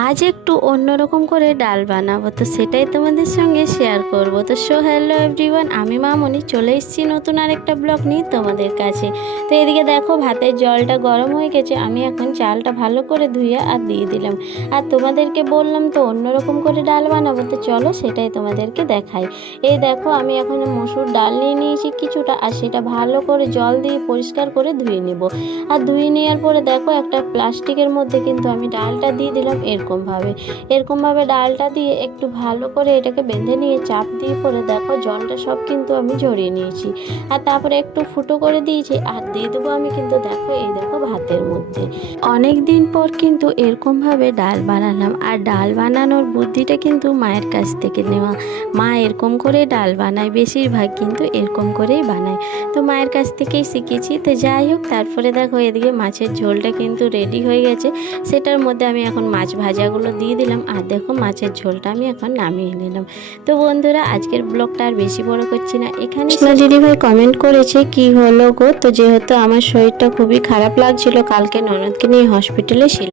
আজ একটু অন্যরকম করে ডাল বানাবো, তো সেটাই তোমাদের সঙ্গে শেয়ার করব। তো হ্যালো এভরিওয়ান, আমি মামনি চলে এসেছি নতুন আরেকটা ব্লগ নিয়ে তোমাদের কাছে। তো এদিকে দেখো ভাতের জলটা গরম হয়ে গেছে, আমি এখন চালটা ভালো করে ধুয়ে আর দিয়ে দিলাম। আর তোমাদেরকে বললাম তো অন্যরকম করে ডাল বানাবো, তো চলো সেটাই তোমাদেরকে দেখাই। এই দেখো আমি এখন মসুর ডাল নিয়ে নিয়েছি কিছুটা, আর সেটা ভালো করে জল দিয়ে পরিষ্কার করে ধুয়ে নেব। আর ধুয়ে নেওয়ার পরে দেখো একটা প্লাস্টিকের মধ্যে কিন্তু আমি ডালটা দিয়ে দিলাম। এরকমভাবে ডালটা দিয়ে একটু ভালো করে এটাকে বেঁধে নিয়ে চাপ দিয়ে পরে দেখো জলটা সব কিন্তু আমি ঝরিয়ে নিয়েছি। আর তারপরে একটু ফুটো করে দিয়েছি, আর দিয়ে দেবো আমি কিন্তু দেখো এই দেখো ভাতের মধ্যে। অনেক দিন পর কিন্তু এরকমভাবে ডাল বানালাম, আর ডাল বানানোর বুদ্ধিটা কিন্তু মায়ের কাছ থেকে নেওয়া। মা এরকম করে ডাল বানায়, বেশিরভাগ কিন্তু এরকম করেই বানায়, তো মায়ের কাছ থেকেই শিখেছি। তো যাই হোক, তারপরে দেখো এদিকে মাছের ঝোলটা কিন্তু রেডি হয়ে গেছে। সেটার মধ্যে আমি এখন মাছ ভাজাগুলো দিয়ে দিলাম, আর দেখো মাছের ঝোলটা আমি এখন নামিয়ে নিলাম। তো বন্ধুরা, আজকের ব্লগটা আর বেশি বড় করছি না, এখানে দিদিভাই কমেন্ট করেছে কি হলো গো। তো যেহেতু আমার শরীরটা খুবই খারাপ লাগছিল, কালকে ননদকে নিয়ে হসপিটালে ছিল।